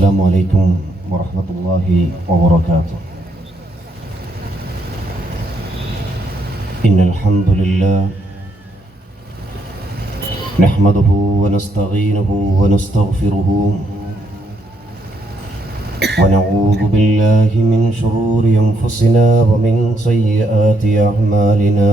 السلام عليكم ورحمة الله وبركاته. إن الحمد لله نحمده ونستعينه ونستغفره ونعوذ بالله من شرور أنفسنا ومن سيئات أعمالنا.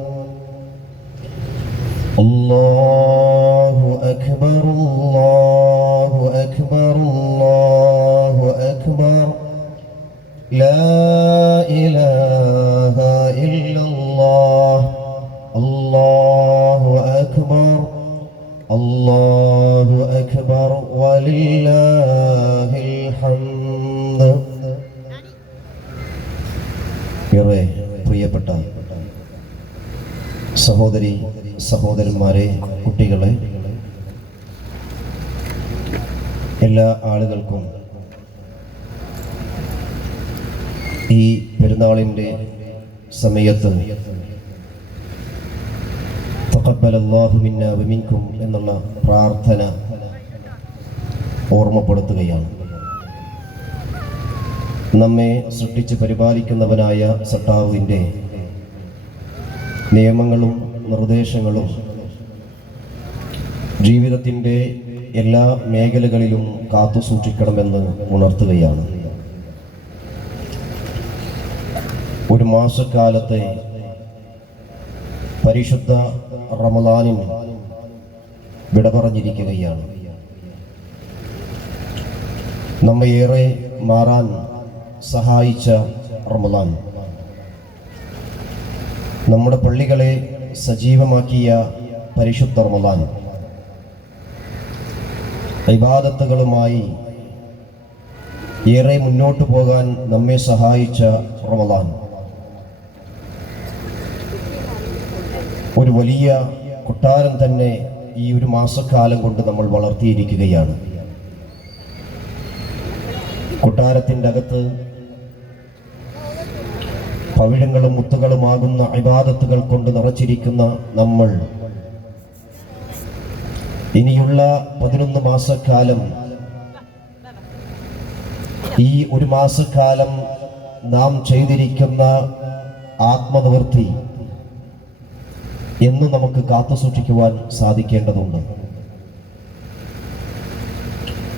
الله أكبر الله أكبر الله أكبر لا إله إلا الله الله أكبر الله أكبر ولله الحمد ഏറെ പ്രിയപ്പെട്ട സഹോദരി സഹോദരന്മാരെ കുട്ടികളെ എല്ലാ ആളുകൾക്കും ഈ പെരുന്നാളിന്റെ സമയത്ത് തഖബ്ബലല്ലാഹു മിന്നാ വമിൻകും എന്നുള്ള പ്രാർത്ഥന ഓർമ്മപ്പെടുത്തുകയാണ്. നമ്മെ സൃഷ്ടിച്ച് പരിപാലിക്കുന്നവനായ സട്ടാവിന്റെ നിയമങ്ങളും നിർദ്ദേശങ്ങളും ജീവിതത്തിന്റെ എല്ലാ മേഖലകളിലും കാത്തു സൂക്ഷിക്കണമെന്ന് ഉണർത്തുകയാണ്. ഒരു മാസക്കാലത്തെ പരിശുദ്ധ റമദാനിന് വിട പറഞ്ഞിരിക്കുകയാണ് നമ്മെ ഏറെ മാറാൻ സഹായിച്ച റമദാൻ. നമ്മുടെ പള്ളികളെ സജീവമാക്കിയ പരിശുദ്ധ റമദാൻ. ഇബാദത്തുകളുമായി ഏറെ മുന്നോട്ടു പോകാൻ നമ്മെ സഹായിച്ച റമദാൻ. ഒരു വലിയ കൊട്ടാരം തന്നെ ഈ ഒരു മാസക്കാലം കൊണ്ട് നമ്മൾ വളർത്തിയിരിക്കുകയാണ്. കൊട്ടാരത്തിന്റെ അകത്ത് പവിഴങ്ങളും മുത്തുകളുമാകുന്ന ഇബാദത്തുകൾ കൊണ്ട് നിറച്ചിരിക്കുന്ന നമ്മൾ. ഇനിയുള്ള പതിനൊന്ന് മാസക്കാലം ഈ ഒരു മാസക്കാലം നാം ചെയ്തിരിക്കുന്ന ആത്മനിവൃത്തി എന്ന് നമുക്ക് കാത്തു സൂക്ഷിക്കുവാൻ സാധിക്കേണ്ടതുണ്ട്.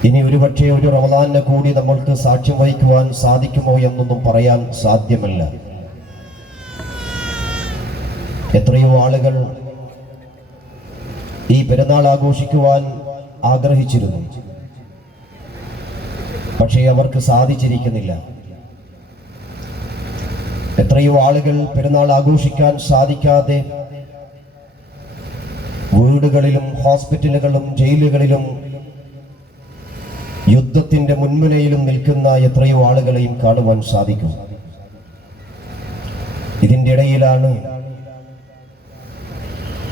ഇനി ഒരുപക്ഷെ ഒരു റമദാനിനെ കൂടി നമ്മൾക്ക് സാക്ഷ്യം വഹിക്കുവാൻ സാധിക്കുമോ എന്നൊന്നും പറയാൻ സാധ്യമല്ല. എത്രയോ ആളുകൾ ഈ പെരുന്നാൾ ആഘോഷിക്കുവാൻ ആഗ്രഹിച്ചിരുന്നു. പക്ഷേ അവർക്ക് സാധിച്ചിരിക്കുന്നില്ല. എത്രയോ ആളുകൾ പെരുന്നാൾ ആഘോഷിക്കാൻ സാധിക്കാതെ വീടുകളിലും ഹോസ്പിറ്റലുകളിലും ജയിലുകളിലും യുദ്ധത്തിന്റെ മുൻമുനയിലും നിൽക്കുന്ന എത്രയോ ആളുകളെയും കാണുവാൻ സാധിക്കും. ഇതിന്റെ ഇടയിലാണ്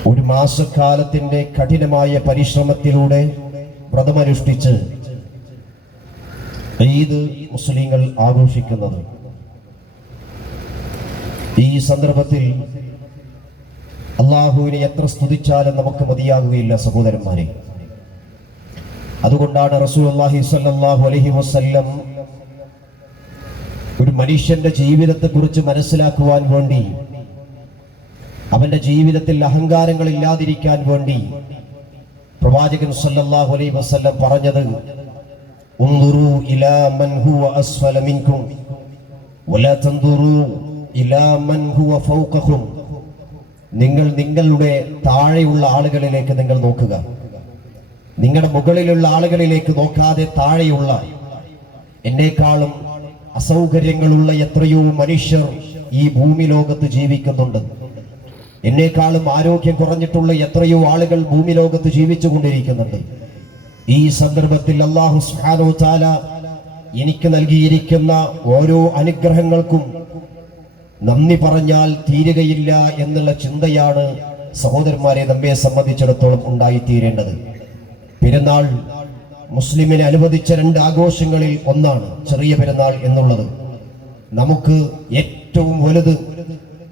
ഒരു മാസക്കാലത്തിന്റെ കഠിനമായ പരിശ്രമത്തിലൂടെ വ്രതമനുഷ്ഠിച്ച് ഈദ് മുസ്ലിങ്ങൾ ആഘോഷിക്കുന്നത്. ഈ സന്ദർഭത്തിൽ അള്ളാഹുവിനെ എത്ര സ്തുതിച്ചാലും നമുക്ക് മതിയാകുകയില്ല സഹോദരന്മാരെ. അതുകൊണ്ടാണ് റസൂൽ അള്ളാഹി സല്ലാഹു അലഹി വസ്ല്ലം ഒരു മനുഷ്യന്റെ ജീവിതത്തെക്കുറിച്ച് മനസ്സിലാക്കുവാൻ വേണ്ടി അവന്റെ ജീവിതത്തിൽ അഹങ്കാരങ്ങൾ ഇല്ലാതിരിക്കാൻ വേണ്ടി പ്രവാചകൻ സല്ലല്ലാഹു അലൈഹി വസല്ലം പറഞ്ഞത് ഉൻദുറു ഇലാ മൻ ഹുവ അസ്ഫല മിൻകും വലാ തൻദുറു ഇലാ മൻ ഹുവ ഫൗഖഹും. നിങ്ങൾ നിങ്ങളുടെ താഴെയുള്ള ആളുകളിലേക്ക് നിങ്ങൾ നോക്കുക. നിങ്ങളുടെ മുകളിലുള്ള ആളുകളിലേക്ക് നോക്കാതെ താഴെയുള്ള എന്നേക്കാളും അസൗകര്യങ്ങളുള്ള എത്രയോ മനുഷ്യർ ഈ ഭൂമി ലോകത്ത് ജീവിക്കുന്നുണ്ട്. എന്നേക്കാളും ആരോഗ്യം കുറഞ്ഞിട്ടുള്ള എത്രയോ ആളുകൾ ഭൂമി ലോകത്ത് ജീവിച്ചു കൊണ്ടിരിക്കുന്നുണ്ട് ഈ സന്ദർഭത്തിൽ അള്ളാഹു സുഹാനോ താല എനിക്ക് നൽകിയിരിക്കുന്ന ഓരോ അനുഗ്രഹങ്ങൾക്കും നന്ദി പറഞ്ഞാൽ തീരുകയില്ല എന്നുള്ള ചിന്തയാണ് സഹോദരന്മാരെ നമ്മെ സംബന്ധിച്ചിടത്തോളം ഉണ്ടായിത്തീരേണ്ടത്. പെരുന്നാൾ മുസ്ലിമിനെ അനുവദിച്ച രണ്ട് ആഘോഷങ്ങളിൽ ഒന്നാണ് ചെറിയ പെരുന്നാൾ എന്നുള്ളത്. നമുക്ക് ഏറ്റവും വലുത്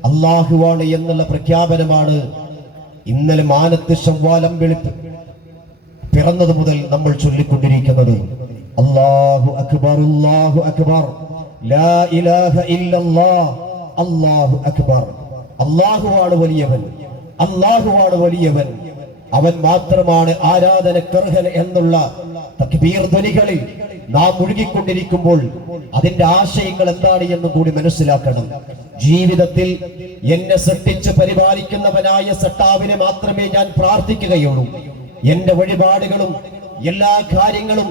അള്ളാഹുവാണ് എന്നുള്ള പ്രഖ്യാപനമാണ് ഇന്നലെ മാനത്ത് ശവ്വാലം വെളുപ്പ് പിറന്നത് മുതൽ നമ്മൾ ചൊല്ലിക്കൊണ്ടിരിക്കുന്നത്. അള്ളാഹു അക്ബർ അള്ളാഹു അക്ബർ. ലാ ഇലാഹ ഇല്ലല്ലാഹ്. അല്ലാഹു അക്ബർ. അള്ളാഹുവാണ് വലിയവൻ. അള്ളാഹുവാണ് വലിയവൻ. അവൻ മാത്രമാണ് ആരാധന ആരാധനക്കർഹൻ എന്നുള്ള തക്ബീർ ധ്വനികളിൽ നാം മുഴുകിക്കൊണ്ടിരിക്കുമ്പോൾ അതിന്റെ ആശയങ്ങൾ എന്താണ് എന്നും കൂടി മനസ്സിലാക്കണം. ജീവിതത്തിൽ എന്നെ സൃഷ്ടിച്ച് പരിപാലിക്കുന്നവനായ സട്ടാവിനെ മാത്രമേ ഞാൻ പ്രാർത്ഥിക്കുകയുള്ളൂ. എന്റെ വഴിപാടുകളും എല്ലാ കാര്യങ്ങളും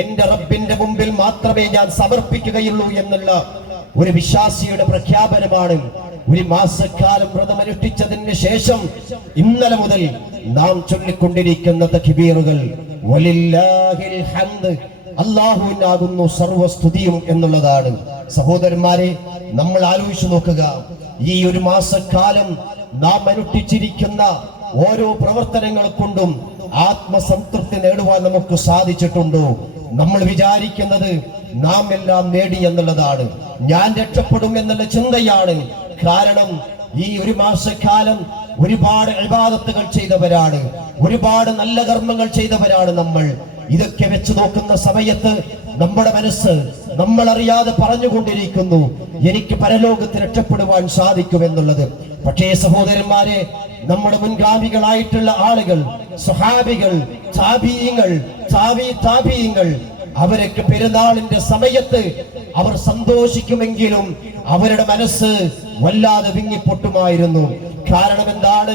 എന്റെ റബ്ബിന്റെ മുമ്പിൽ മാത്രമേ ഞാൻ സമർപ്പിക്കുകയുള്ളൂ എന്നുള്ള ഒരു വിശ്വാസിയുടെ പ്രഖ്യാപനമാണ് ഒരു മാസക്കാലം വ്രതമനുഷ്ഠിച്ചതിന് ശേഷം ഇന്നലെ മുതൽ നാം ചൊല്ലിക്കൊണ്ടിരിക്കുന്ന തഖിബീറുകൾ വലില്ലാഹിൽ ഹംദ്. അള്ളാഹുവിനാകുന്നു സർവസ്തുതിയും എന്നുള്ളതാണ്. സഹോദരന്മാരെ നമ്മൾ ആലോചിച്ചു നോക്കുക. ഈ ഒരു മാസക്കാലം നാം അനുഷ്ഠിച്ചിരിക്കുന്ന ഓരോ പ്രവർത്തനങ്ങൾ കൊണ്ടും ആത്മസംതൃപ്തി നേടുവാൻ നമുക്ക് സാധിച്ചിട്ടുണ്ടോ? നമ്മൾ വിചാരിക്കുന്നത് നാം എല്ലാം നേടി എന്നുള്ളതാണ്. ഞാൻ രക്ഷപ്പെടും എന്നുള്ള ചിന്തയാണ്. കാരണം ഈ ഒരു മാസക്കാലം ഒരുപാട് ഇബാദത്തുകൾ ചെയ്തവരാണ്. ഒരുപാട് നല്ല കർമ്മങ്ങൾ ചെയ്തവരാണ് നമ്മൾ. ഇതൊക്കെ വെച്ച് നോക്കുന്ന സമയത്ത് നമ്മുടെ മനസ്സ് നമ്മൾ അറിയാതെ പറഞ്ഞുകൊണ്ടിരിക്കുന്നു എനിക്ക് പരലോകത്ത് രക്ഷപ്പെടുവാൻ സാധിക്കുമെന്നുള്ളത്. പക്ഷേ സഹോദരന്മാരെ നമ്മുടെ മുൻഗാമികളായിട്ടുള്ള ആളുകൾ സുഹാബികൾ താപീയങ്ങൾ താബി താപീയങ്ങൾ അവരൊക്കെ പെരുന്നാളിന്റെ സമയത്ത് അവർ സന്തോഷിക്കുമെങ്കിലും അവരുടെ മനസ്സ് വല്ലാതെ വിങ്ങിപ്പൊട്ടുമായിരുന്നു. കാരണം എന്താണ്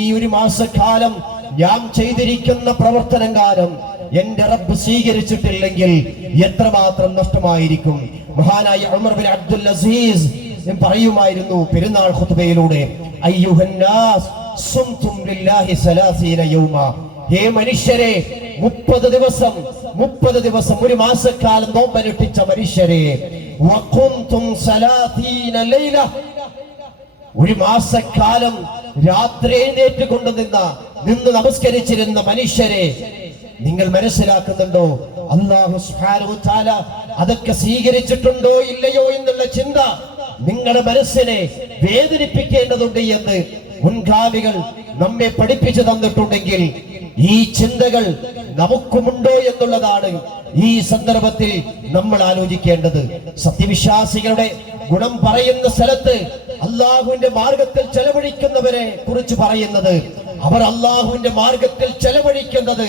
ഈ ഒരു മാസക്കാലം ഞാൻ ചെയ്തിരിക്കുന്ന പ്രവർത്തനം കാലം എന്റെ റബ്ബ് സ്വീകരിച്ചിട്ടില്ലെങ്കിൽ എത്രമാത്രം നഷ്ടമായിരിക്കും? മഹാനായ ഉമർ ബിൻ അബ്ദുൽ അസീസ് പറയുമായിരുന്നു പെരുന്നാൾ ഖുത്ബയിലൂടെ ഹേ മനുഷ്യരെ മുപ്പത് ദിവസം മുപ്പത് ദിവസം ഒരു മാസക്കാലം നോമ്പനുഷ്ഠിച്ച മനുഷ്യരെ ഒരു മാസക്കാലം രാത്രി എഴുന്നേറ്റ് കൊണ്ട് നിന്ന നിന്ന് നമസ്കരിച്ചിരുന്ന മനുഷ്യരെ നിങ്ങൾ മനസ്സിലാക്കുന്നുണ്ടോ? അള്ളാഹു തആല അതൊക്കെ സ്വീകരിച്ചിട്ടുണ്ടോ ഇല്ലയോ എന്നുള്ള ചിന്ത നിങ്ങളുടെ മനസ്സിനെ വേദനിപ്പിക്കേണ്ടതുണ്ട് എന്ന് മുൻഗാമികൾ നമ്മെ പഠിപ്പിച്ചു തന്നിട്ടുണ്ടെങ്കിൽ ഈ ചിന്തകൾ നമുക്കുമുണ്ടോ എന്നുള്ളതാണ് ഈ സന്ദർഭത്തിൽ നമ്മൾ ആലോചിക്കേണ്ടത്. സത്യവിശ്വാസികളുടെ ഗുണം പറയുന്ന സ്ഥലത്ത് അള്ളാഹുവിന്റെ മാർഗത്തിൽ ചെലവഴിക്കുന്നവരെ കുറിച്ച് പറയുന്നത് അവർ അള്ളാഹുവിന്റെ മാർഗത്തിൽ ചെലവഴിക്കുന്നത്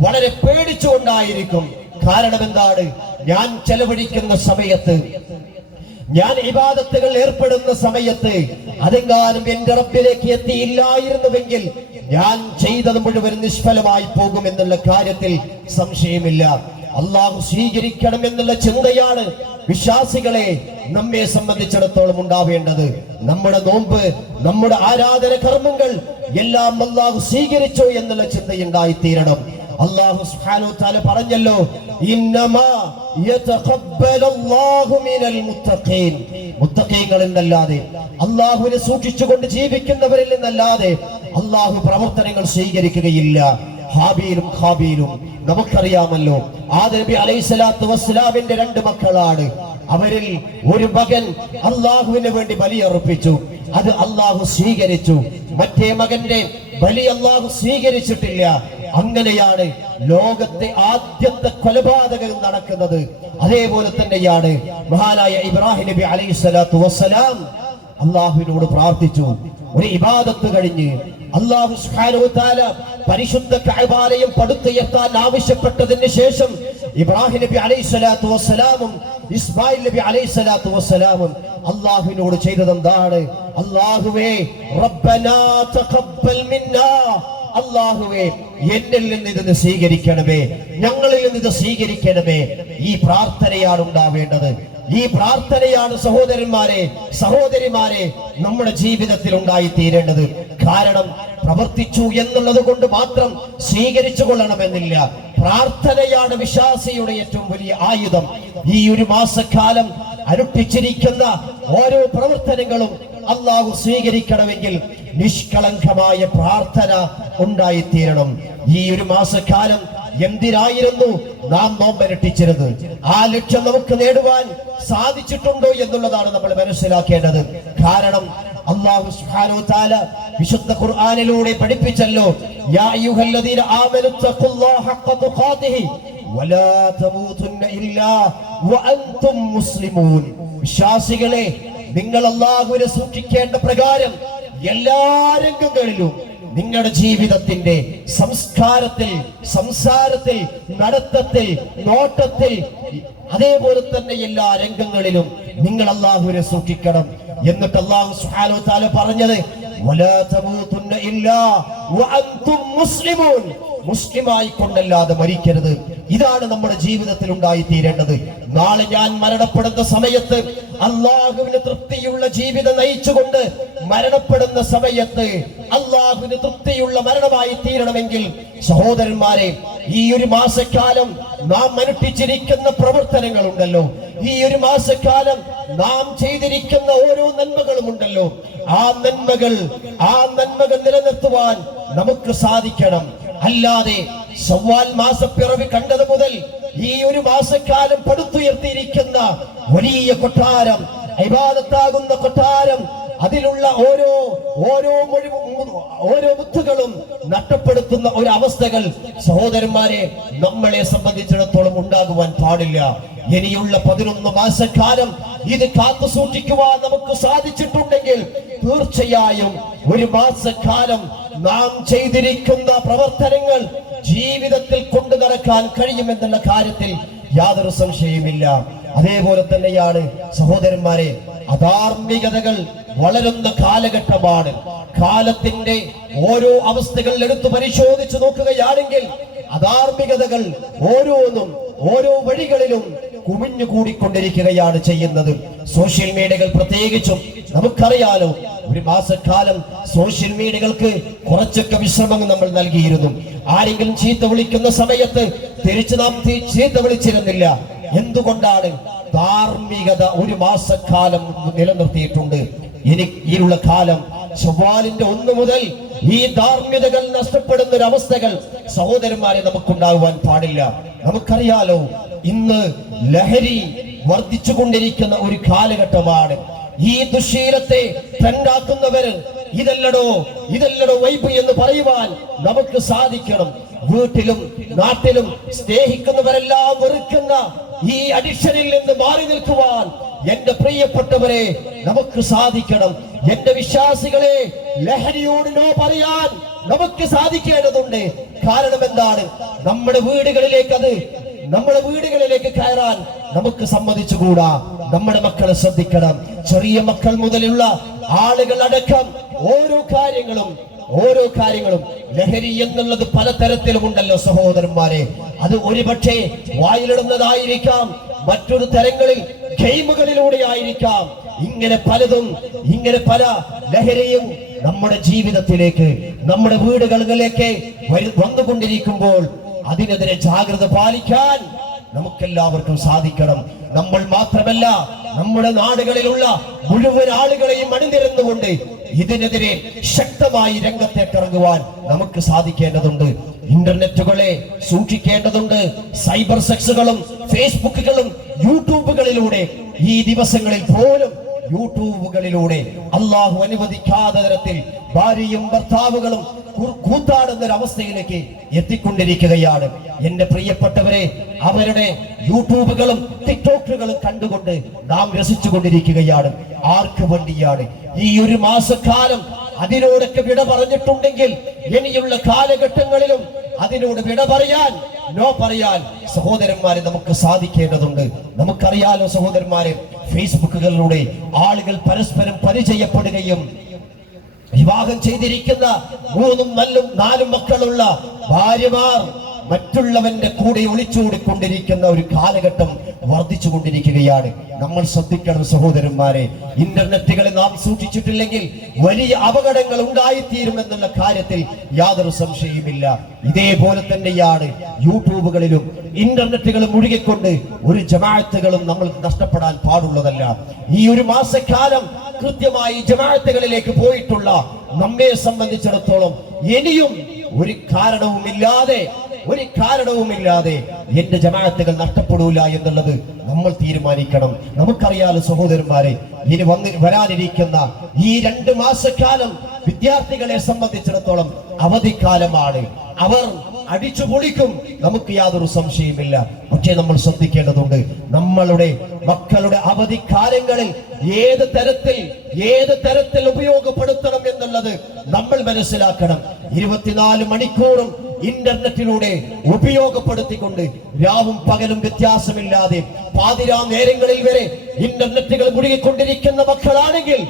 വളരെ പേടിച്ചുകൊണ്ടായിരിക്കും. കാരണം എന്താണ്? ഞാൻ ചെലവഴിക്കുന്ന സമയത്ത് ഞാൻ ഇബാദത്തുകൾ ഏർപ്പെടുന്ന സമയത്ത് അതെങ്കാലും എന്റെ റബ്ബിലേക്ക് എത്തിയില്ലായിരുന്നുവെങ്കിൽ ഞാൻ ചെയ്തത് മുഴുവൻ നിഷ്ഫലമായി പോകും എന്നുള്ള കാര്യത്തിൽ സംശയമില്ല. അള്ളാഹു സ്വീകരിക്കണം എന്നുള്ള ചിന്തയാണ് വിശ്വാസികളെ നമ്മെ സംബന്ധിച്ചിടത്തോളം ഉണ്ടാവേണ്ടത്. നമ്മുടെ നോമ്പ് നമ്മുടെ ആരാധന കർമ്മങ്ങൾ എല്ലാം അള്ളാഹു സ്വീകരിച്ചോ എന്നുള്ള ചിന്തയുണ്ടായി തീരണം അള്ളാഹു സുബ്ഹാനഹു തആല പറഞ്ഞല്ലോ ഇന്നമാ യതഖബ്ബലല്ലാഹു മിനൽ മുത്തഖീൻ. മുത്തഖീങ്ങളിൽ നിന്നല്ലാതെ അള്ളാഹുവിനെ സൂക്ഷിച്ചുകൊണ്ട് ജീവിക്കുന്നവരിൽ നിന്നല്ലാതെ അള്ളാഹു പ്രവർത്തനങ്ങൾ സ്വീകരിക്കുകയില്ല. ഹാബീലും ഖാബീലും നമുക്കറിയാമല്ലോ ആദ നബി അലൈഹി വസ്സലാമിന്റെ രണ്ട് മക്കളാണ്. അവരിൽ ഒരു മകൻ അള്ളാഹുവിന് വേണ്ടി ബലിയർപ്പിച്ചു. അത് അള്ളാഹു സ്വീകരിച്ചു. മറ്റേ മകന്റെ ബലി അള്ളാഹു സ്വീകരിച്ചിട്ടില്ല. അങ്ങനെയാണ് ലോകത്തെ ആദ്യത്തെ കൊലപാതകം നടക്കുന്നത്. അതേപോലെ തന്നെയാണ് മഹാനായ ഇബ്രാഹിം നബി അലൈഹി സ്വലാത്തു വസ്സലാം അള്ളാഹുവിനോട് പ്രാർത്ഥിച്ചു. ഒരു ഇബാദത്ത് കഴിഞ്ഞ് അള്ളാഹു പരിശുദ്ധ കഅബാലയം പടുത്തുയർത്താൻ ആവശ്യപ്പെട്ടതിന് ശേഷം ഇബ്രാഹിം നബി അലൈഹി സ്വലാത്തു വസ്സലാമും ഇസ്മായിൽ നബി അലൈഹി സ്വലാത്തു വസ്സലാമും അള്ളാഹുവിനോട് ചെയ്തത് എന്താണ് അള്ളാഹുവേ റബ്ബനാ തഖബ്ബൽ മിന്നാ. അള്ളാഹുവേ എന്നിൽ നിന്ന് ഇത് സ്വീകരിക്കണമേ. ഞങ്ങളിൽ നിന്ന് ഇത് സ്വീകരിക്കണമേ. ഈ പ്രാർത്ഥനയാണ് ഉണ്ടാവേണ്ടത്. ഈ പ്രാർത്ഥനയാണ് സഹോദരന്മാരെ സഹോദരിമാരെ നമ്മുടെ ജീവിതത്തിൽ ഉണ്ടായി തീരേണ്ടത് കാരണം പ്രവർത്തിച്ചു എന്നുള്ളത് കൊണ്ട് മാത്രം സ്വീകരിച്ചു കൊള്ളണമെന്നില്ല. പ്രാർത്ഥനയാണ് വിശ്വാസിയുടെ ഏറ്റവും വലിയ ആയുധം. ഈ ഒരു മാസക്കാലം അനുഷ്ഠിച്ചിരിക്കുന്ന ഓരോ പ്രവർത്തനങ്ങളും അള്ളാഹു സ്വീകരിക്കണമെങ്കിൽ നിഷ്കളങ്കമായ പ്രാർത്ഥന ഉണ്ടായിത്തീരണം. ഈ ഒരു മാസക്കാലം എന്തിനായിരുന്നു നാം നോമ്പരട്ടിച്ചിരുന്നത് ആ ലക്ഷ്യം നമുക്ക് നേടുവാൻ സാധിച്ചിട്ടുണ്ടോ എന്നുള്ളതാണ് നമ്മൾ മനസ്സിലാക്കേണ്ടത്. കാരണം അള്ളാഹു സുബ്ഹാനഹു തആല വിശുദ്ധ ഖുർആനിലൂടെ പഠിപ്പിച്ചല്ലോ വിശ്വാസികളെ നിങ്ങൾ അള്ളാഹുവിനെ സൂക്ഷിക്കേണ്ട പ്രകാരം എല്ലാ രംഗങ്ങളിലും നിങ്ങളുടെ ജീവിതത്തിന്റെ സംസ്കാരത്തിൽ സംസാരത്തിൽ നടത്തത്തിൽ നോട്ടത്തിൽ അതേപോലെ തന്നെ എല്ലാ രംഗങ്ങളിലും നിങ്ങൾ അള്ളാഹുവിനെ സൂക്ഷിക്കണം. എന്നിട്ട് അള്ളാഹു സുഹാനോ വ തആല പറഞ്ഞത് മുസ്ലിമൂൻ. മുസ്ലിമായി കൊണ്ടല്ലാതെ മരിക്കരുത്. ഇതാണ് നമ്മുടെ ജീവിതത്തിൽ ഉണ്ടായി തീരേണ്ടത്. നാളെ ഞാൻ മരണപ്പെടുന്ന സമയത്ത് അള്ളാഹുവിന് തൃപ്തിയുള്ള ജീവിതം നയിച്ചുകൊണ്ട് മരണപ്പെടുന്ന സമയത്ത് അള്ളാഹുവിന് തൃപ്തിയുള്ള മരണമായി തീരണമെങ്കിൽ സഹോദരന്മാരെ ഈ ഒരു മാസക്കാലം നാം അനുഷ്ഠിച്ചിരിക്കുന്ന പ്രവർത്തനങ്ങളുണ്ടല്ലോ. ഈ ഒരു മാസക്കാലം നാം ചെയ്തിരിക്കുന്ന ഓരോ നന്മകളും ഉണ്ടല്ലോ ആ നന്മകൾ ആ നന്മകൾ നിലനിർത്തുവാൻ നമുക്ക് സാധിക്കണം. അല്ലാതെ സവ്വാൽ മാസപ്പിറവി കണ്ടത് മുതൽ ഈ ഒരു മാസക്കാലം പടുത്തുയർത്തിയിരിക്കുന്ന വലിയ കൊട്ടാരം അഭിവാദത്താകുന്ന കൊട്ടാരം അതിലുള്ള ഓരോ ഓരോ മൊഴി ഓരോ മുത്തുകളും നഷ്ടപ്പെടുത്തുന്ന ഒരു അവസ്ഥകൾ സഹോദരന്മാരെ നമ്മളെ സംബന്ധിച്ചിടത്തോളം ഉണ്ടാകുവാൻ പാടില്ല. ഇനിയുള്ള പതിനൊന്ന് മാസക്കാലം ഇത് കാത്തു സൂക്ഷിക്കുവാൻ നമുക്ക് സാധിച്ചിട്ടുണ്ടെങ്കിൽ തീർച്ചയായും ഒരു മാസക്കാലം നാം ചെയ്തിരിക്കുന്ന പ്രവർത്തനങ്ങൾ ജീവിതത്തിൽ കൊണ്ടു നടക്കാൻ കഴിയുമെന്നുള്ള കാര്യത്തിൽ യാതൊരു സംശയമില്ല അതേപോലെ തന്നെയാണ് സഹോദരന്മാരെ അധാർമികതകൾ വളരുന്ന കാലഘട്ടമാണ്. കാലത്തിന്റെ ഓരോ അവസ്ഥകൾ എടുത്തു പരിശോധിച്ചു നോക്കുകയാണെങ്കിൽ അധാർമികതകൾ ഓരോന്നും ഓരോ വഴികളിലും കുമിഞ്ഞു കൂടിക്കൊണ്ടിരിക്കുകയാണ് ചെയ്യുന്നത്. സോഷ്യൽ മീഡിയകൾ പ്രത്യേകിച്ചും നമുക്കറിയാലോ ഒരു മാസക്കാലം സോഷ്യൽ മീഡിയകൾക്ക് കുറച്ചൊക്കെ വിശ്രമം നമ്മൾ നൽകിയിരുന്നു. ആരെങ്കിലും ചീത്ത വിളിക്കുന്ന സമയത്ത് തിരിച്ചു നാം ചീത്ത വിളിച്ചിരുന്നില്ല. എന്തുകൊണ്ടാണ് ധാർമ്മികത ഒരു മാസക്കാലം നിലനിർത്തിയിട്ടുണ്ട്? ഇനി ഈയുള്ള കാലം ചൊവ്വാലിന്റെ ഒന്നു മുതൽ ഈ ധാർമ്മികതകൾ നഷ്ടപ്പെടുന്ന ഒരു അവസ്ഥകൾ സഹോദരന്മാരെ നമുക്കുണ്ടാകുവാൻ പാടില്ല. നമുക്കറിയാലോ ഇന്ന് ലഹരി വർദ്ധിച്ചുകൊണ്ടിരിക്കുന്ന ഒരു കാലഘട്ടമാണ്. ഈ ദുശീലത്തെ ട്രെൻഡാക്കുന്നവര് ഇതല്ലടോ ഇതല്ലടോ വൈബ് എന്ന് പറയുവാൻ നമുക്ക് സാധിക്കണം. വീട്ടിലും നാട്ടിലും സ്നേഹിക്കുന്നവരെല്ലാം വെറുക്കുന്ന ഈ അഡിക്ഷനിൽ നിന്ന് മാറി നിൽക്കുവാൻ എന്റെ പ്രിയപ്പെട്ടവരെ നമുക്ക് സാധിക്കണം. എന്റെ വിശ്വാസികളെ ലഹരിയോട് നോ പറയാൻ നമുക്ക് സാധിക്കേണ്ടതുണ്ട്. കാരണം എന്താണ്? നമ്മുടെ വീടുകളിലേക്ക് അത് നമ്മുടെ വീടുകളിലേക്ക് കയറാൻ നമുക്ക് സമ്മതിച്ചുകൂടാ. നമ്മുടെ മക്കളെ ശ്രദ്ധിക്കണം. ചെറിയ മക്കൾ മുതലുള്ള ആളുകൾ അടക്കം ഓരോ കാര്യങ്ങളും ഓരോ കാര്യങ്ങളും ലഹരി എന്നുള്ളത് പലതരത്തിലും ഉണ്ടല്ലോ സഹോദരന്മാരെ. അത് ഒരുപക്ഷെ വായിലിടുന്നതായിരിക്കാം മറ്റൊരു തരങ്ങളിൽ ഗെയിമുകളിലൂടെ ആയിരിക്കാം. ഇങ്ങനെ പലതും ഇങ്ങനെ പല ലഹരിയും നമ്മുടെ ജീവിതത്തിലേക്ക് നമ്മുടെ വീടുകളിലേക്ക് വന്നുകൊണ്ടിരിക്കുമ്പോൾ അതിനെതിരെ ജാഗ്രത പാലിക്കാൻ നമുക്കെല്ലാവർക്കും സാധിക്കണം. നമ്മൾ മാത്രമല്ല നമ്മുടെ നാടുകളിലുള്ള മുഴുവൻ ആളുകളെയും അണിനിരന്നുകൊണ്ട് ഇതിനെതിരെ ശക്തമായി രംഗത്തേക്ക് ഇറങ്ങുവാൻ നമുക്ക് സാധിക്കേണ്ടതുണ്ട്. ഇന്റർനെറ്റുകളെ സൂക്ഷിക്കേണ്ടതുണ്ട്. സൈബർ സെക്സുകളും ഫേസ്ബുക്കുകളും യൂട്യൂബുകളിലൂടെ ഈ ദിവസങ്ങളിൽ പോലും യൂട്യൂബുകളിലൂടെ അള്ളാഹു അനുവദിക്കാത്ത തരത്തിൽ ഭാര്യയും ഭർത്താവുകളും കൂത്താടുന്ന ഒരു അവസ്ഥയിലേക്ക് എത്തിക്കൊണ്ടിരിക്കുകയാണ്. എന്റെ പ്രിയപ്പെട്ടവരെ അവരുടെ യൂട്യൂബുകളും ടിക്ടോക്കുകളും കണ്ടുകൊണ്ട് നാം രസിച്ചു കൊണ്ടിരിക്കുകയാണ് ആർക്ക് വേണ്ടിയാണ്? ഈ ഒരു മാസക്കാലം അതിനോടൊക്കെ വിട പറഞ്ഞിട്ടുണ്ടെങ്കിൽ ഇനിയുള്ള കാലഘട്ടങ്ങളിലും അതിനോട് വിട പറയാൻ നോ പറയാൻ സഹോദരന്മാരെ നമുക്ക് സാധിക്കേണ്ടതുണ്ട്. നമുക്കറിയാലോ സഹോദരന്മാരെ ഫേസ്ബുക്കുകളിലൂടെ ആളുകൾ പരസ്പരം പരിചയപ്പെടുകയും വിവാഹം ചെയ്തിരിക്കുന്ന മൂന്നും നാലും നാലും മക്കളുള്ള ഭാര്യമാർ മറ്റുള്ളവന്റെ കൂടെ ഒളിച്ചോടിക്കൊണ്ടിരിക്കുന്ന ഒരു കാലഘട്ടം വർദ്ധിച്ചു കൊണ്ടിരിക്കുകയാണ് നമ്മൾ ശ്രദ്ധിക്കണം സഹോദരന്മാരെ ഇന്റർനെറ്റുകളെ നാം സൂക്ഷിച്ചിട്ടില്ലെങ്കിൽ വലിയ അപകടങ്ങൾ ഉണ്ടായിത്തീരും എന്നുള്ള കാര്യത്തിൽ യാതൊരു സംശയവുമില്ല. ഇതേപോലെ തന്നെയാണ് യൂട്യൂബുകളിലും ഇന്റർനെറ്റുകളും മുഴുകിക്കൊണ്ട് ഒരു ജമാഅത്തുകളും നമ്മൾ നഷ്ടപ്പെടാൻ പാടുള്ളതല്ല. ഈ ഒരു മാസക്കാലം കൃത്യമായി ജമാഅത്തുകളിലേക്ക് പോയിട്ടുള്ള നമ്മെ സംബന്ധിച്ചിടത്തോളം ഇനിയും ഒരു കാരണവുമില്ലാതെ ഒരു കാരണവുമില്ലാതെ എന്റെ ജമാഅത്തുകൾ നഷ്ടപ്പെടൂല എന്നുള്ളത് നമ്മൾ തീരുമാനിക്കണം. നമുക്കറിയാലോ സഹോദരന്മാരെ ഇനി വന്ന് വരാനിരിക്കുന്ന ഈ രണ്ട് മാസക്കാലം വിദ്യാർത്ഥികളെ സംബന്ധിച്ചിടത്തോളം അവധിക്കാലമാണ്. അവർ അടിച്ചു പൊളിക്കും നമുക്ക് യാതൊരു സംശയമില്ല പക്ഷേ നമ്മൾ ശ്രദ്ധിക്കേണ്ടതുണ്ട് നമ്മളുടെ മക്കളുടെ അവധിക്കാലങ്ങളിൽ ഏത് തരത്തിൽ ഏത് തരത്തിൽ ഉപയോഗപ്പെടുത്തണം എന്നുള്ളത് നമ്മൾ മനസ്സിലാക്കണം. ഇരുപത്തിനാല് മണിക്കൂറും ഇന്റർനെറ്റിലൂടെ ഉപയോഗപ്പെടുത്തിക്കൊണ്ട് രാവും പകലും വ്യത്യാസമില്ലാതെ പാതിരാ നേരങ്ങളിൽ വരെ ഇന്റർനെറ്റുകൾ മുഴുകിക്കൊണ്ടിരിക്കുന്ന മക്കളാണെങ്കിൽ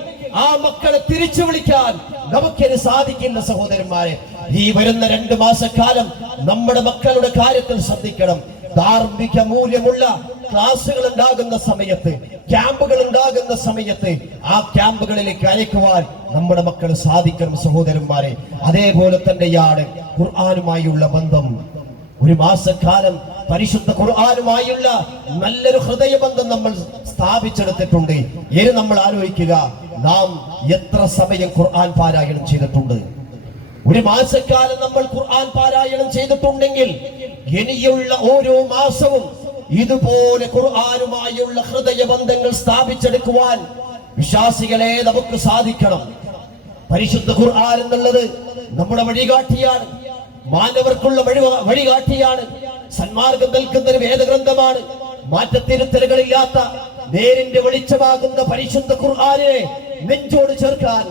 ആ മക്കളെ തിരിച്ചു വിളിക്കാൻ നമുക്കിന് സാധിക്കില്ല സഹോദരന്മാരെ. ഈ വരുന്ന രണ്ട് മാസക്കാലം നമ്മുടെ മക്കളുടെ കാര്യത്തിൽ ശ്രദ്ധിക്കണം. ധാർമ്മിക മൂല്യമുള്ള ക്ലാസ്സുകൾ ഉണ്ടാകുന്ന സമയത്ത് ക്യാമ്പുകൾ ഉണ്ടാകുന്ന സമയത്ത് ആ ക്യാമ്പുകളിലേക്ക് അയക്കുവാൻ നമ്മുടെ മക്കൾ സാധിക്കണം സഹോദരന്മാരെ. അതേപോലെ തന്നെയാണ് ഖുർആാനുമായുള്ള ബന്ധം. ഒരു മാസക്കാലം പരിശുദ്ധ ഖുർആാനുമായുള്ള നല്ലൊരു ഹൃദയബന്ധം നമ്മൾ സ്ഥാപിച്ചെടുത്തിട്ടുണ്ട്. ഇനി നമ്മൾ ആലോചിക്കുക നാം എത്ര സമയം ഖുർആൻ പാരായണം ചെയ്തിട്ടുണ്ട്? ഒരു മാസക്കാലം നമ്മൾ ഖുർആൻ പാരായണം ചെയ്തിട്ടുണ്ടെങ്കിൽ ഇനിയുള്ള ഓരോ മാസവും ഇതുപോലെ ഖുർആനുമായുള്ള ഹൃദയബന്ധങ്ങൾ സ്ഥാപിച്ചെടുക്കുവാൻ വിശ്വാസികളെ നമുക്ക് സാധിക്കണം. പരിശുദ്ധ ഖുർആൻ എന്നുള്ളത് നമ്മുടെ വഴികാട്ടിയാണ്. മാനവർക്കുള്ള വഴി വഴികാട്ടിയാണ്. സന്മാർഗം നൽകുന്ന ഒരു വേദഗ്രന്ഥമാണ്. മാറ്റത്തിരുത്തലുകളില്ലാത്ത നേരിന്റെ വെളിച്ചമാകുന്ന പരിശുദ്ധ ഖുർആനെ നെഞ്ചോട് ചേർക്കാൻ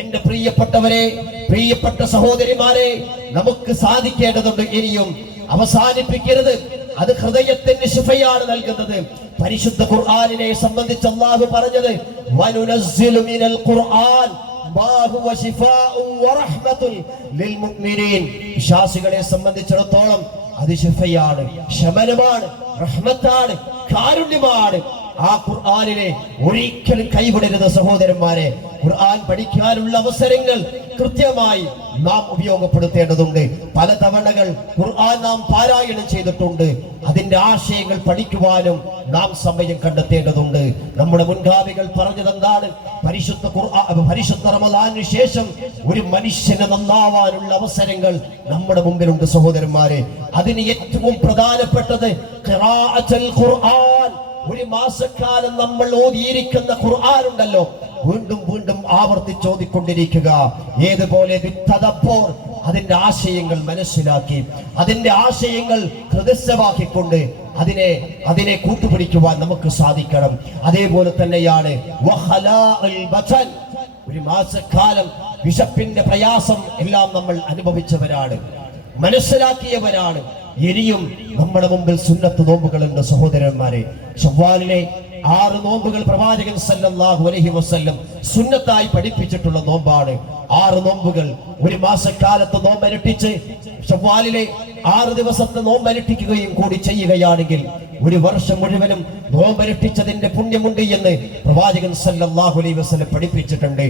എന്റെ പ്രിയപ്പെട്ടവരെ പ്രിയപ്പെട്ട സഹോദരിമാരെ നമുക്ക് സാധിക്കേണ്ടതുണ്ട് ഇനിയും. അവസാനിപ്പിക്കരുത്. അത് ഹൃദയത്തിന്റെ ശിഫയാണ് നൽകുന്നത്. പരിശുദ്ധ ഖുർആാനിനെ സംബന്ധിച്ച് അള്ളാഹു പറഞ്ഞത് ഖുർആൻ വിശ്വാസികളെ സംബന്ധിച്ചിടത്തോളം അത് ശിഫയാണ് ശമനമാണ് റഹ്മത്താണ് കാരുണ്യമാണ് ആ ഖുർആാനിനെ ഒരിക്കലും കൈവിടരുത് സഹോദരന്മാരെ. ഖുർആൻ പഠിക്കാനുള്ള അവസരങ്ങൾ കൃത്യമായി നാം ഉപയോഗപ്പെടുത്തേണ്ടതുണ്ട്. പല തവണകൾ ഖുർആൻ നാം പാരായണം ചെയ്തിട്ടുണ്ട്. അതിന്റെ ആശയങ്ങൾ പഠിക്കുവാനും നാം സമയം കണ്ടെത്തേണ്ടതുണ്ട്. നമ്മുടെ മുൻഗാമികൾ പറഞ്ഞത് എന്താണ് പരിശുദ്ധ പരിശുദ്ധ റമദാനിന് ശേഷം ഒരു മനുഷ്യനെ നന്നാവാനുള്ള അവസരങ്ങൾ നമ്മുടെ മുമ്പിലുണ്ട് സഹോദരന്മാരെ. അതിന് ഏറ്റവും പ്രധാനപ്പെട്ടത് ഖുർആൻ. ഒരു മാസക്കാലം നമ്മൾ ഓതിയിരിക്കുന്ന ഖുർആാനുണ്ടല്ലോ. വീണ്ടും വീണ്ടും ആവർത്തി ഓതിക്കൊണ്ടിരിക്കുക ഏതുപോലെ വിത്തതപ്പോൾ അതിന്റെ ആശയങ്ങൾ മനസ്സിലാക്കി അതിന്റെ ആശയങ്ങൾ ഹൃദയവാക്കിക്കൊണ്ട് അതിനെ അതിനെ കൂട്ടുപിടിക്കുവാൻ നമുക്ക് സാധിക്കണം. അതേപോലെ തന്നെയാണ്. ഒരു മാസക്കാലം വിശപ്പിന്റെ പ്രയാസം എല്ലാം നമ്മൾ അനുഭവിച്ചവരാണ് മനസ്സിലാക്കിയവരാണ്. ഇനിയും നമ്മുടെ മുമ്പിൽ സുന്നത്ത് നോമ്പുകളുണ്ട് സഹോദരന്മാരെ. ഷവ്വാലിനെ ആറ് നോമ്പുകൾ പ്രവാചകൻ സല്ലല്ലാഹു അലൈഹി വസല്ലം സുന്നത്തായി പഠിപ്പിച്ചിട്ടുള്ള നോമ്പാണ്. ആറ് നോമ്പുകൾ ഒരു മാസക്കാലത്ത് നോമ്പ് അനുഷ്ഠിച്ച് ഷവ്വാലിലെ ആറ് ദിവസത്തെ നോമ്പ് അനുഷ്ഠിക്കുകയും കൂടി ചെയ്യുകയാണെങ്കിൽ ഒരു വർഷം മുഴുവനും നോമ്പനുഷ്ഠിച്ചതിന്റെ പുണ്യമുണ്ട് എന്ന് പ്രവാചകൻ സല്ലല്ലാഹു അലൈഹി വസല്ലം പഠിപ്പിച്ചിട്ടുണ്ട്.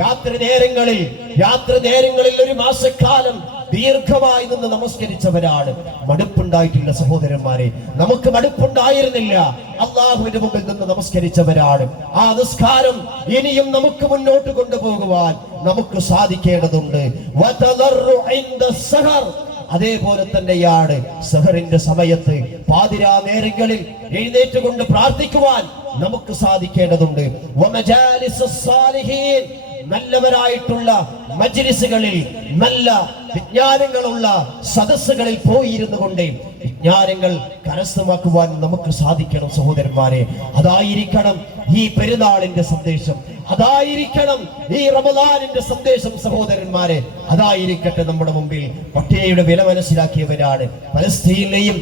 രാത്രി നേരങ്ങളിൽ രാത്രി നേരങ്ങളിൽ ഒരു മാസക്കാലം ദീർഘമായി നിന്ന് നമസ്കരിച്ചവരാണ്. മടുപ്പുണ്ടായിട്ടില്ല സഹോദരന്മാരെ നമുക്ക് മടുപ്പുണ്ടായിരുന്നില്ല. അള്ളാഹുവിന്റെ മുമ്പിൽ നിന്ന് നമസ്കരിച്ചവരാണ്. ആ നിസ്കാരം ഇനിയും നമുക്ക് മുന്നോട്ട് കൊണ്ടുപോകുവാൻ നമുക്ക് സാധിക്കേണ്ടതുണ്ട്. അതേപോലെ തന്നെയാണ് സഹറിന്റെ സമയത്ത് പാതിരാ നേരങ്ങളിൽ എഴുന്നേറ്റുകൊണ്ട് പ്രാർത്ഥിക്കുവാൻ നമുക്ക് സാധിക്കേണ്ടതുണ്ട്. നല്ലവരായിട്ടുള്ള മജ്ലിസുകളിൽ നല്ല വിജ്ഞാനങ്ങളുള്ള സദസ്സുകളിൽ പോയിരുന്നു കൊണ്ട് വിജ്ഞാനങ്ങൾ കരസ്ഥമാക്കുവാൻ നമുക്ക് സാധിക്കണം സഹോദരന്മാരെ. അതായിരിക്കണം ഈ പെരുന്നാളിന്റെ സന്ദേശം. അതായിരിക്കണം ഈ റമദാനിന്റെ സന്ദേശം സഹോദരന്മാരെ. അതായിരിക്കട്ടെ നമ്മുടെ മുമ്പിൽ പട്ടിണിയുടെ വില മനസ്സിലാക്കിയവരാണ്. പലസ്തീനിലെയും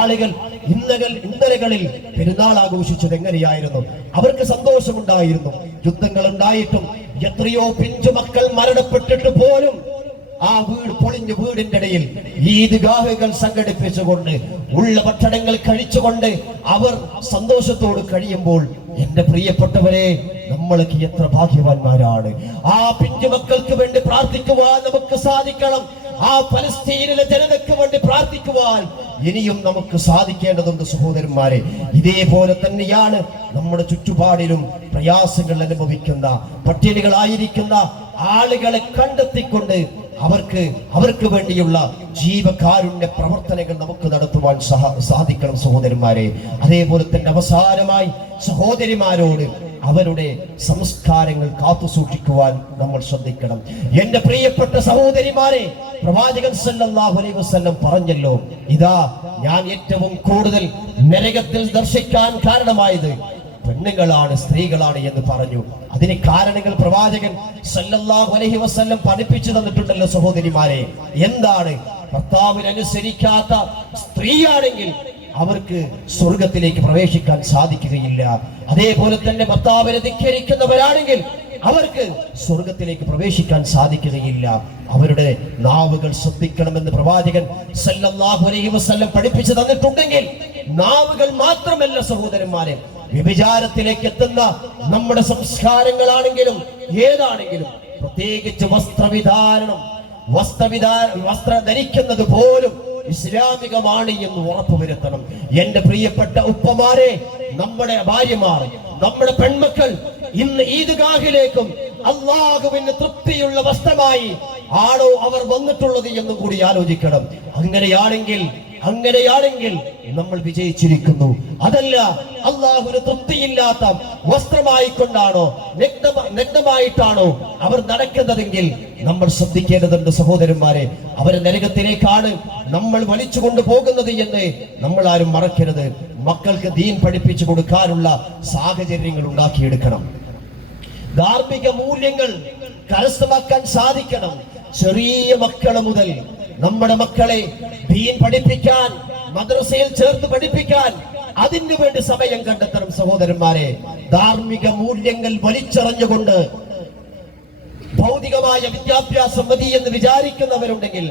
ആളുകൾ ഇന്നകൾ ഇന്നലകളിൽ പെരുന്നാൾ ആഘോഷിച്ചത് എങ്ങനെയായിരുന്നു? അവർക്ക് സന്തോഷമുണ്ടായിരുന്നു. യുദ്ധങ്ങൾ ഉണ്ടായിട്ടും എത്രയോ പിഞ്ചു മക്കൾ മരണപ്പെട്ടിട്ട് പോലും ആ വീട് പൊളിഞ്ഞ വീടിന്റെ ഇടയിൽ ഈദ്ഗാഹുകൾ സംഘടിപ്പിച്ചുകൊണ്ട് ഉള്ള ഭക്ഷണങ്ങൾ കഴിച്ചുകൊണ്ട് അവർ സന്തോഷത്തോട് കഴിയുമ്പോൾ എന്റെ പ്രിയപ്പെട്ടവരെ നമ്മൾക്ക് എത്ര ഭാഗ്യവാന്മാരാണ്. ആ പിഞ്ചു മക്കൾക്ക് വേണ്ടി പ്രാർത്ഥിക്കുവാൻ നമുക്ക് സാധിക്കണം. ആ പലസ്തീനിലെ ജനതയ്ക്ക് വേണ്ടി പ്രാർത്ഥിക്കുവാൻ ഇനിയും നമുക്ക് സാധിക്കേണ്ടതുണ്ട് സഹോദരന്മാരെ. ഇതേപോലെ തന്നെയാണ് നമ്മുടെ ചുറ്റുപാടിലും പ്രയാസങ്ങൾ അനുഭവിക്കുന്ന പട്ടിണികളായിരിക്കുന്ന ആളുകളെ കണ്ടെത്തിക്കൊണ്ട് അവർക്ക് അവർക്ക് വേണ്ടിയുള്ള ജീവകാരുണ്യ പ്രവർത്തനങ്ങൾ നമുക്ക് നടത്തുവാൻ സഹ സാധിക്കണം സഹോദരന്മാരെ. അതേപോലെ തന്നെ അവസാനമായി സഹോദരിമാരോട് അവരുടെ സംസ്കാരങ്ങൾ കാത്തു സൂക്ഷിക്കുവാൻ നമ്മൾ ശ്രദ്ധിക്കണം. എന്റെ പ്രിയപ്പെട്ട സഹോദരിമാരെ പ്രവാചകൻ സല്ലല്ലാഹു അലൈഹി വസല്ലം പറഞ്ഞല്ലോ ഇതാ ഞാൻ ഏറ്റവും കൂടുതൽ നരകത്തിൽ ദർശിക്കാൻ കാരണമായത് പെണ്ണുങ്ങളാണ് സ്ത്രീകളാണ് എന്ന് പറഞ്ഞു. അതിന് കാരണങ്ങൾ പ്രവാചകൻ സല്ലല്ലാഹു അലൈഹി വസല്ലം പഠിപ്പിച്ചു തന്നിട്ടുണ്ടല്ലോ സഹോദരിമാരെ. എന്താണ്? ഭർത്താവിനനുസരിക്കാത്ത സ്ത്രീയാണെങ്കിൽ അവർക്ക് സ്വർഗത്തിലേക്ക് പ്രവേശിക്കാൻ സാധിക്കുകയില്ല. അതേപോലെ തന്നെ ഭർത്താവിനെ ധിക്കരിക്കുന്നവരാണെങ്കിൽ അവർക്ക് സ്വർഗത്തിലേക്ക് പ്രവേശിക്കാൻ സാധിക്കുകയില്ല. അവരുടെ നാവുകൾ ശ്രദ്ധിക്കണമെന്ന് പ്രവാചകൻ സല്ലല്ലാഹു അലൈഹി വസല്ലം പഠിപ്പിച്ചു തന്നിട്ടുണ്ടെങ്കിൽ നാവുകൾ മാത്രമല്ല സഹോദരന്മാരെ വ്യഭിചാരത്തിലേക്ക് എത്തുന്ന നമ്മുടെ സംസ്കാരങ്ങളാണെങ്കിലും ഏതാണെങ്കിലും പ്രത്യേകിച്ച് വസ്ത്രവിധാരണം വസ്ത്രവിധാ വസ്ത്രം ധരിക്കുന്നത് പോലും ഇസ്ലാമികമാണ് എന്ന് ഉറപ്പുവരുത്തണം. എന്റെ പ്രിയപ്പെട്ട ഉപ്പമാരെ നമ്മുടെ ഭാര്യമാർ നമ്മുടെ പെൺമക്കൾ ഇന്ന് ഈദ്ഗാഹിലേക്കും അള്ളാഹുവിന് തൃപ്തിയുള്ള വസ്ത്രമായി ആണോ അവർ വന്നിട്ടുള്ളത് എന്നും കൂടി ആലോചിക്കണം. അങ്ങനെയാണെങ്കിൽ അങ്ങനെയാണെങ്കിൽ നമ്മൾ വിജയിച്ചിരിക്കുന്നു. അതല്ല അള്ളാഹുവിന് തൃപ്തിയില്ലാത്ത വസ്ത്രമായി കൊണ്ടാണോ നഗ്നമ- നഗ്നമായിട്ടാണോ അവർ നടക്കുന്നതെങ്കിൽ നമ്മൾ ശ്രദ്ധിക്കേണ്ടതുണ്ട് സഹോദരന്മാരെ. അവരെ നരകത്തിലേക്കാണ് നമ്മൾ വലിച്ചു കൊണ്ടുപോകുന്നത് എന്ന് നമ്മൾ ആരും മറക്കരുത്. മക്കൾക്ക് ദീൻ പഠിപ്പിച്ചു കൊടുക്കാനുള്ള സാഹചര്യങ്ങൾ ഉണ്ടാക്കിയെടുക്കണം. ധാർമ്മിക മൂല്യങ്ങൾ കരസ്ഥമാക്കാൻ സാധിക്കണം. ചെറിയ മക്കളെ മുതൽ നമ്മുടെ മക്കളെ ദീൻ പഠിപ്പിക്കാൻ മദ്രസയിൽ ചേർത്ത് പഠിപ്പിക്കാൻ അതിനു വേണ്ടി സമയം കണ്ടെത്തണം സഹോദരന്മാരെ. ധാർമ്മിക മൂല്യങ്ങൾ വലിച്ചെറിഞ്ഞുകൊണ്ട് ഭൗതികമായ വിദ്യാഭ്യാസം മതി എന്ന് വിചാരിക്കുന്നവരുണ്ടെങ്കിൽ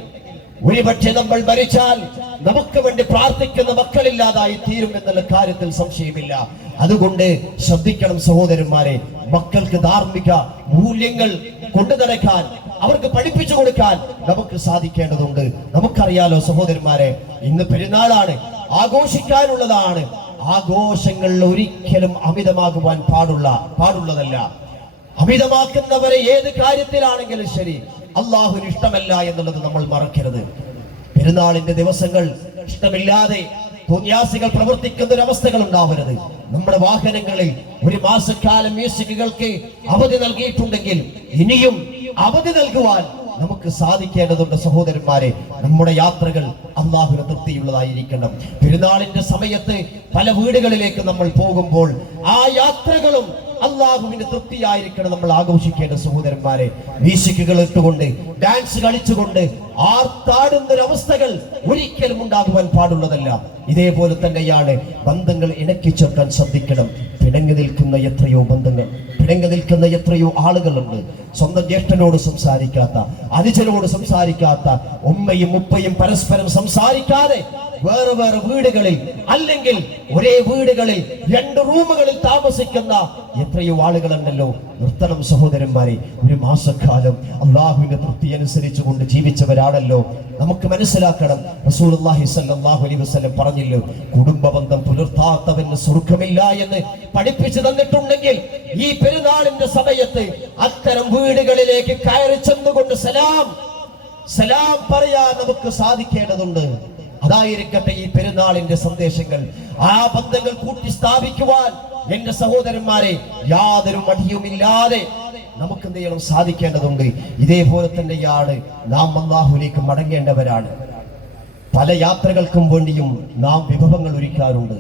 ഒരുപക്ഷെ നമ്മൾ മരിച്ചാൽ നമുക്ക് വേണ്ടി പ്രാർത്ഥിക്കുന്ന മക്കളില്ലാതായി തീരും എന്നുള്ള കാര്യത്തിൽ സംശയമില്ല. അതുകൊണ്ട് ശ്രദ്ധിക്കണം സഹോദരന്മാരെ മക്കൾക്ക് ധാർമ്മിക മൂല്യങ്ങൾ കൊണ്ടു നടക്കാൻ അവർക്ക് പഠിപ്പിച്ചു കൊടുക്കാൻ നമുക്ക് സാധിക്കേണ്ടതുണ്ട്. നമുക്കറിയാലോ സഹോദരന്മാരെ ഇന്ന് പെരുന്നാളാണ്. ആഘോഷിക്കാനുള്ളതാണ്. ആഘോഷങ്ങൾ ഒരിക്കലും അമിതമാകുവാൻ പാടുള്ള പാടുള്ളതല്ല. അമിതമാക്കുന്നവരെ ഏത് കാര്യത്തിലാണെങ്കിലും ശരി അള്ളാഹുവിന് ഇഷ്ടമല്ല എന്നുള്ളത് നമ്മൾ മറക്കരുത്. പെരുന്നാളിന്റെ ദിവസങ്ങൾ ഇഷ്ടമില്ലാതെ തോന്നിയാസികൾ പ്രവർത്തിക്കുന്ന ഒരു അവസ്ഥകൾ ഉണ്ടാവരുത്. നമ്മുടെ വാഹനങ്ങളിൽ ഒരു മാസക്കാലം മ്യൂസിക്കുകൾക്ക് അവധി നൽകിയിട്ടുണ്ടെങ്കിൽ ഇനിയും അവധി നൽകുവാൻ നമുക്ക് സാധിക്കേണ്ടതുണ്ട് സഹോദരന്മാരെ. നമ്മുടെ യാത്രകൾ അള്ളാഹുന തൃപ്തിയുള്ളതായിരിക്കണം. പെരുന്നാളിന്റെ സമയത്ത് പല വീടുകളിലേക്ക് നമ്മൾ പോകുമ്പോൾ ആ യാത്രകളും അള്ളാഹുവിന്റെ തൃപ്തിയായിരിക്കണം നമ്മൾ ആഘോഷിക്കേണ്ട സഹോദരന്മാരെ. മ്യൂസിക്കുകൾ ഇട്ടുകൊണ്ട് ഡാൻസ് കളിച്ചുകൊണ്ട് ആർത്താടുന്ന ഒരവസ്ഥകൾ ഒരിക്കലും ഉണ്ടാകുവാൻ പാടുള്ളതല്ല. ഇതേപോലെ തന്നെയാണ് ബന്ധങ്ങൾ ഇണക്കി ചേർക്കാൻ ശ്രദ്ധിക്കണം. പിണങ്ങി നിൽക്കുന്ന എത്രയോ ബന്ധങ്ങൾ പിണങ്ങി നിൽക്കുന്ന എത്രയോ ആളുകളുണ്ട്. സ്വന്തം ജ്യേഷ്ഠനോട് സംസാരിക്കാത്ത അനുജനോട് സംസാരിക്കാത്ത ഉമ്മയും ഉപ്പയും പരസ്പരം സംസാരിക്കാതെ വേറെ വേറെ വീടുകളിൽ അല്ലെങ്കിൽ ഒരേ വീടുകളിൽ രണ്ട് റൂമുകളിൽ താമസിക്കുന്ന എത്രയോ ആളുകളുണ്ടല്ലോ. നിർത്തണം സഹോദരന്മാരെ ഒരു മാസക്കാലം അള്ളാഹുവിന്റെ തൃപ്തി അനുസരിച്ചു കൊണ്ട് ജീവിച്ചവരാണല്ലോ. നമുക്ക് മനസ്സിലാക്കണം സ്വല്ലല്ലാഹു അലൈഹി വസല്ലം പറഞ്ഞില്ലോ കുടുംബ ബന്ധം പുലർത്താത്തവന് സ്വർഗമില്ല എന്ന് പഠിപ്പിച്ചു തന്നിട്ടുണ്ടെങ്കിൽ ഈ പെരുന്നാളിന്റെ സമയത്ത് അത്തരം വീടുകളിലേക്ക് കയറി ചെന്നുകൊണ്ട് സലാം സലാം പറയാൻ നമുക്ക് സാധിക്കേണ്ടതുണ്ട്. അതായിരിക്കട്ടെ ഈ പെരുന്നാളിന്റെ സന്ദേശങ്ങൾ. ആ ബന്ധങ്ങൾ കൂട്ടി സ്ഥാപിക്കുവാൻ എന്റെ സഹോദരന്മാരെ യാതൊരു മടിയുമില്ലാതെ നമുക്ക് എന്ത് സാധിക്കേണ്ടതുണ്ട്. ഇതേപോലെ തന്നെയാണ് നാം അള്ളാഹുലേക്ക് മടങ്ങേണ്ടവരാണ്. പല യാത്രകൾക്കും വേണ്ടിയും നാം വിഭവങ്ങൾ ഒരുക്കാറുണ്ട്.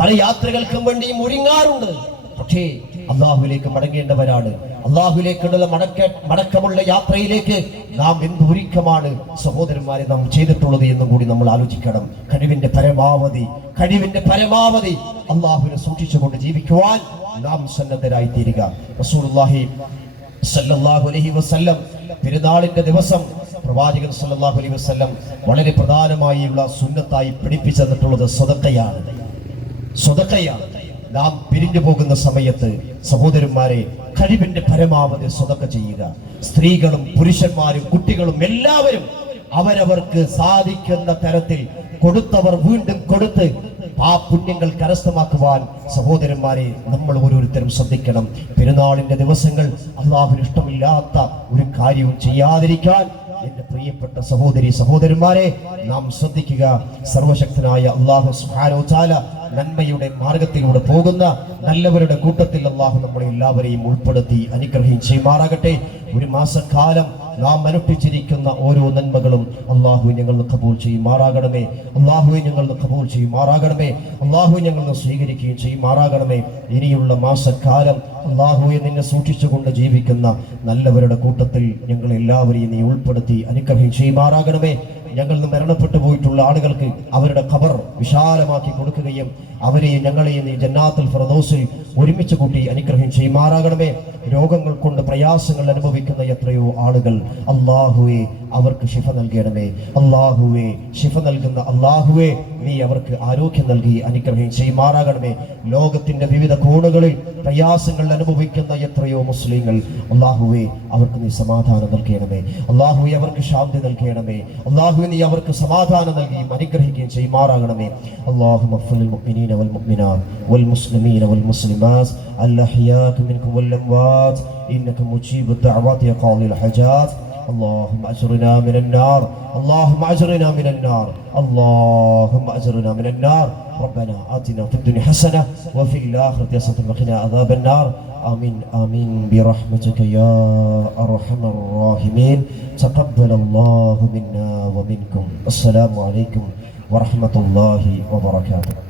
പല യാത്രകൾക്കും വേണ്ടിയും ഒരുങ്ങാറുണ്ട്. പക്ഷേ അള്ളാഹുലേക്ക് മടങ്ങേണ്ടവരാണ്. അള്ളാഹുലേക്കുള്ള മടക്ക മടക്കമുള്ള യാത്രയിലേക്ക് നാം എന്ത് ഒരുക്കമാണ് സഹോദരന്മാരെ നാം ചെയ്തിട്ടുള്ളത് എന്ന് കൂടി നമ്മൾ ആലോചിക്കണം. കഴിവിന്റെ പരമാവധി കഴിവിന്റെ പരമാവധി അള്ളാഹുവിനെ സൂക്ഷിച്ചുകൊണ്ട് ജീവിക്കുവാൻ നാം സന്നദ്ധരായി തീരുക റസൂലുള്ളാഹി അലൈഹി വസല്ലം പെരുന്നാളിന്റെ ദിവസം പ്രവാചകൻ സല്ലല്ലാഹു അലൈഹി വസല്ലം വളരെ പ്രധാനമായുള്ള സുന്നത്തായി പിടിപ്പിച്ചു തന്നിട്ടുള്ളത് സ്വതക്കയാണ്. സ്വതക്കയാണ്. നാം പിരിഞ്ഞു പോകുന്ന സമയത്ത് സഹോദരന്മാരെ കഴിവിന്റെ പരമാവധി സ്വതക്ക ചെയ്യുക. സ്ത്രീകളും പുരുഷന്മാരും കുട്ടികളും എല്ലാവരും അവരവർക്ക് സാധിക്കുന്ന തരത്തിൽ കൊടുത്തവർ വീണ്ടും കൊടുത്ത് ആ പുണ്യങ്ങൾ കരസ്ഥമാക്കുവാൻ സഹോദരന്മാരെ നമ്മൾ ഓരോരുത്തരും ശ്രദ്ധിക്കണം. പെരുന്നാളിന്റെ ദിവസങ്ങൾ അള്ളാഹുന് ഇഷ്ടമില്ലാത്ത ഒരു കാര്യവും ചെയ്യാതിരിക്കാൻ എന്റെ പ്രിയപ്പെട്ട സഹോദരി സഹോദരന്മാരെ നാം ശ്രദ്ധിക്കുക. സർവശക്തനായ അള്ളാഹു സുബ്ഹാനഹു ചാല നന്മയുടെ മാർഗത്തിലൂടെ പോകുന്ന നല്ലവരുടെ കൂട്ടത്തിൽ അള്ളാഹു നമ്മളെ എല്ലാവരെയും ഉൾപ്പെടുത്തി അനുഗ്രഹം ചെയ്യുമാറാകട്ടെ. ഒരു മാസക്കാലം നാം അനുഷ്ഠിച്ചിരിക്കുന്ന ഓരോ നന്മകളും അള്ളാഹു ഞങ്ങൾ കബൂൽ ചെയ്യുമാറാകണമേ. അള്ളാഹു ഞങ്ങൾ കബൂൽ ചെയ്യുമാറാകണമേ. അള്ളാഹു ഞങ്ങൾ സ്വീകരിക്കുകയും ചെയ്യുമാറാകണമേ. ഇനിയുള്ള മാസക്കാലം അള്ളാഹുവെ നിന്നെ സൂക്ഷിച്ചുകൊണ്ട് ജീവിക്കുന്ന നല്ലവരുടെ കൂട്ടത്തിൽ ഞങ്ങൾ എല്ലാവരെയും നീ ഉൾപ്പെടുത്തി അനുഗ്രഹം ചെയ്യുമാറാകണമേ. ഞങ്ങൾ നിന്ന് മരണപ്പെട്ടു പോയിട്ടുള്ള ആളുകൾക്ക് അവരുടെ ഖബർ വിശാലമാക്കി കൊടുക്കുകയും അവരെയും ഞങ്ങളെയും നീ ജന്നാത്തുൽ ഫറദോസിൽ ഒരുമിച്ച് കൂട്ടി അനുഗ്രഹം ചെയ്യുമാറാകണമേ. രോഗങ്ങൾ കൊണ്ട് പ്രയാസങ്ങൾ അനുഭവിക്കുന്ന എത്രയോ ആളുകൾ. അള്ളാഹുവെ അവർക്ക് ശിഫ നൽകണമേ അള്ളാഹുവെ ശിഫ നൽകുന്ന അള്ളാഹുവെ നീ അവർക്ക് ആരോഗ്യം നൽകി അനുഗ്രഹം ചെയ്യുമാറാകണമേ ലോകത്തിന്റെ വിവിധ കോണുകളിൽ പ്രയാസങ്ങൾ അനുഭവിക്കുന്ന എത്രയോ മുസ്ലിങ്ങൾ അള്ളാഹുവെ അവർക്ക് നീ സമാധാനം നൽകണമേ അള്ളാഹുവെ അവർക്ക് ശാന്തി നൽകണമേ അള്ളാഹുവെ നീ അവർക്ക് സമാധാനം നൽകുകയും അനുഗ്രഹിക്കുകയും ചെയ്യുമാറാകണമേ അള്ളാഹു المؤمنين والمؤمنات والمسلمين والمسلمات الأحياء منكم والأموات إنك مجيب الدعوات يا قاضي الحاجات اللهم أجرنا من النار. اللهم أجرنا من النار. اللهم أجرنا من النار. ربنا آتنا في الدنيا حسنة وفي الآخرة حسنة وقنا عذاب النار. آمين آمين. برحمتك يا أرحم الراحمين. تقبل الله منا ومنكم. السلام عليكم ورحمة الله وبركاته.